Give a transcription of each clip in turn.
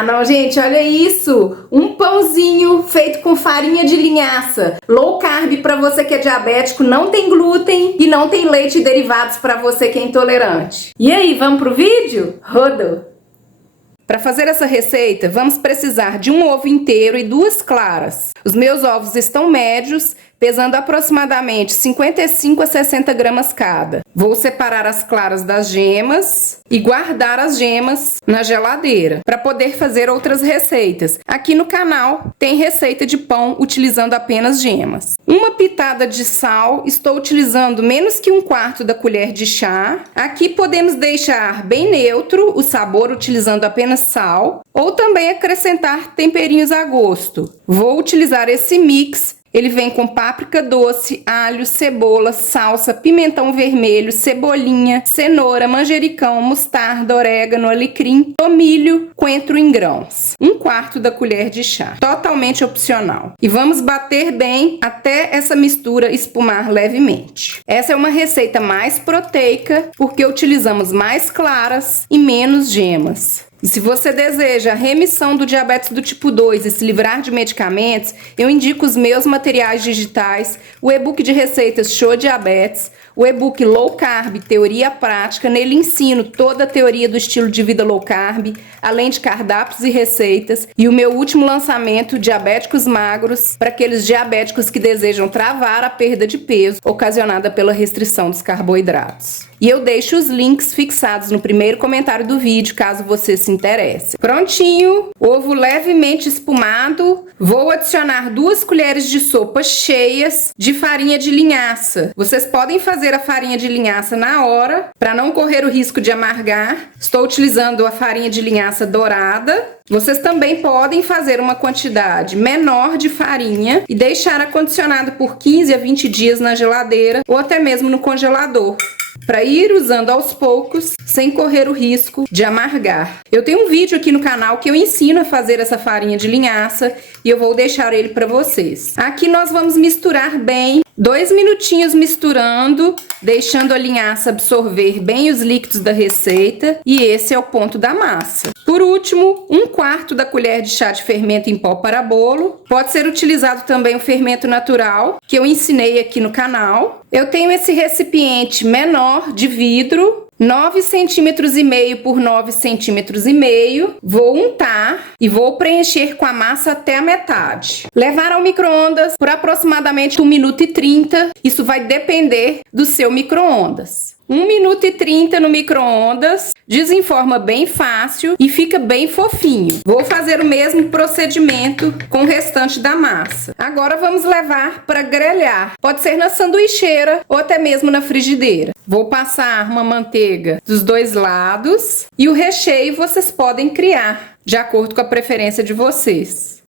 Ah, não, gente, olha isso! Um pãozinho feito com farinha de linhaça. Low carb para você que é diabético, não tem glúten e não tem leite e derivados para você que é intolerante. E aí, vamos pro vídeo? Rodou! Para fazer essa receita, vamos precisar de um ovo inteiro e 2 claras. Os meus ovos estão médios, pesando aproximadamente 55 a 60 gramas cada. Vou separar as claras das gemas e guardar as gemas na geladeira para poder fazer outras receitas. Aqui no canal tem receita de pão utilizando apenas gemas. Uma pitada de sal, estou utilizando menos que 1/4 da colher de chá. Aqui podemos deixar bem neutro o sabor utilizando apenas sal ou também acrescentar temperinhos a gosto. Vou utilizar esse mix. Ele vem com páprica doce, alho, cebola, salsa, pimentão vermelho, cebolinha, cenoura, manjericão, mostarda, orégano, alecrim, tomilho, coentro em grãos. 1/4 da colher de chá. Totalmente opcional. E vamos bater bem até essa mistura espumar levemente. Essa é uma receita mais proteica porque utilizamos mais claras e menos gemas. E se você deseja a remissão do diabetes do tipo 2 e se livrar de medicamentos, eu indico os meus materiais digitais, o e-book de receitas Show Diabetes, o e-book Low Carb, Teoria Prática. Nele ensino toda a teoria do estilo de vida low carb, além de cardápios e receitas. E o meu último lançamento, Diabéticos Magros, para aqueles diabéticos que desejam travar a perda de peso ocasionada pela restrição dos carboidratos. E eu deixo os links fixados no primeiro comentário do vídeo, caso você se interesse. Prontinho, ovo levemente espumado. Vou adicionar 2 colheres de sopa cheias de farinha de linhaça. Vocês podem fazer a farinha de linhaça na hora, para não correr o risco de amargar. Estou utilizando a farinha de linhaça dourada. Vocês também podem fazer uma quantidade menor de farinha e deixar acondicionado por 15 a 20 dias na geladeira ou até mesmo no congelador, para ir usando aos poucos, sem correr o risco de amargar. Eu tenho um vídeo aqui no canal que eu ensino a fazer essa farinha de linhaça e eu vou deixar ele para vocês. Aqui nós vamos misturar bem, 2 minutinhos misturando, deixando a linhaça absorver bem os líquidos da receita, e esse é o ponto da massa. Por último, 1/4 da colher de chá de fermento em pó para bolo. Pode ser utilizado também o fermento natural, que eu ensinei aqui no canal. Eu tenho esse recipiente menor de vidro, 9,5 centímetros por 9,5 centímetros. Vou untar e vou preencher com a massa até a metade. Levar ao micro-ondas por aproximadamente 1 minuto e 30. Isso vai depender do seu micro-ondas. 1 minuto e 30 no micro-ondas, desenforma bem fácil e fica bem fofinho. Vou fazer o mesmo procedimento com o restante da massa. Agora vamos levar para grelhar. Pode ser na sanduicheira ou até mesmo na frigideira. Vou passar uma manteiga dos 2 lados e o recheio vocês podem criar, de acordo com a preferência de vocês.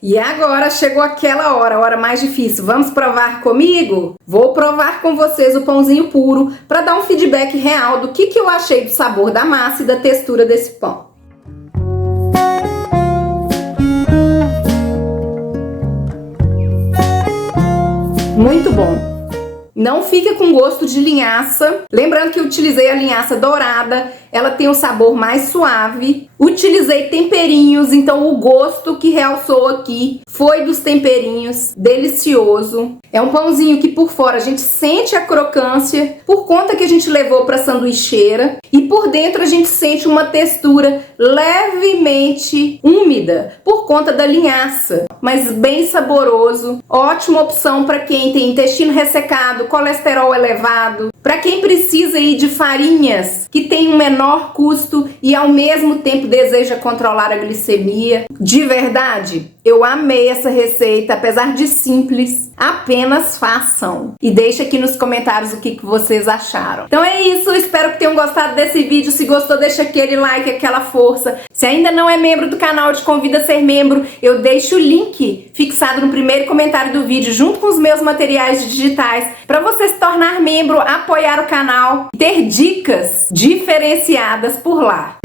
E agora chegou aquela hora, a hora mais difícil. Vamos provar comigo? Vou provar com vocês o pãozinho puro para dar um feedback real do que eu achei do sabor da massa e da textura desse pão. Muito bom! Não fica com gosto de linhaça. Lembrando que eu utilizei a linhaça dourada, ela tem um sabor mais suave. Utilizei temperinhos, então o gosto que realçou aqui foi dos temperinhos. Delicioso. É um pãozinho que por fora a gente sente a crocância por conta que a gente levou para a sanduicheira, e por dentro a gente sente uma textura levemente úmida por conta da linhaça, mas bem saboroso. Ótima opção para quem tem intestino ressecado, colesterol elevado, para quem precisa aí de farinhas que tem um menor custo e ao mesmo tempo deseja controlar a glicemia. De verdade, Eu amei essa receita, apesar de simples, apenas façam. E deixa aqui nos comentários o que vocês acharam. Então é isso, espero que tenham gostado desse vídeo. Se gostou, deixa aquele like, aquela força. Se ainda não é membro do canal, eu te convido a ser membro. Eu deixo o link fixado no primeiro comentário do vídeo, junto com os meus materiais digitais, para você se tornar membro, apoiar o canal e ter dicas diferenciadas por lá.